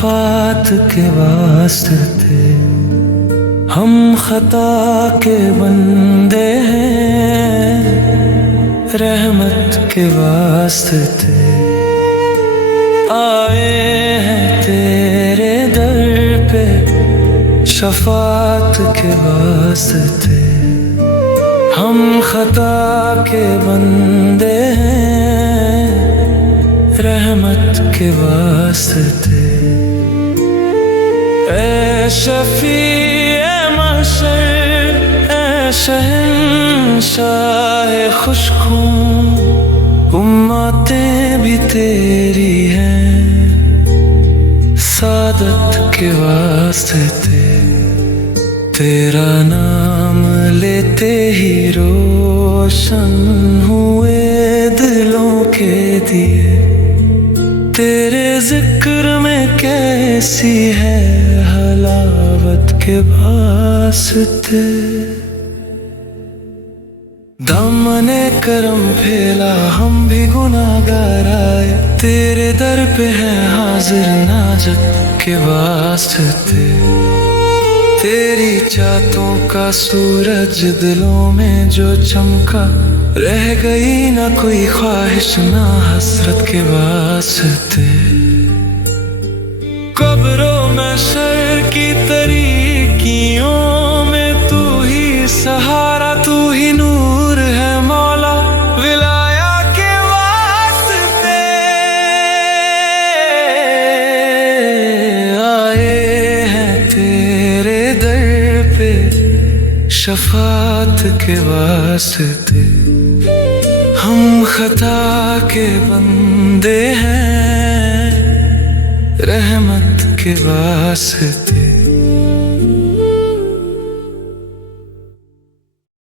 शफात के वास्ते हम खता के बंदे हैं, रहमत के वास्ते आए हैं तेरे दर पे। शफात के वास्ते हम खता के बंदे हैं, रहमत के वास्ते। ऐ शफीए महशर, ऐ शहंशाह खुशखू, उम्मतें भी तेरी हैं, सादत के वास्ते। तेरा नाम लेते ही रोशन हुए दिलों के दिए, तेरे जिक्र में कैसी है हलावत के वास्ते। दामने करम फैला हम भी गुनाहगार आए, तेरे दर पे है हाजिर नाजत के वास्ते। तेरी चाहतों का सूरज दिलों में जो चमका, रह गई ना कोई ख्वाहिश ना हसरत के वास्ते। कब्रों में शर की तरीकियों में तू ही सहारा, तू ही नूर है मौला विलाया के वास्ते। आए हैं तेरे दर पे शफात के वास्ते, हम खता के बंदे हैं, रहमत के वास्ते।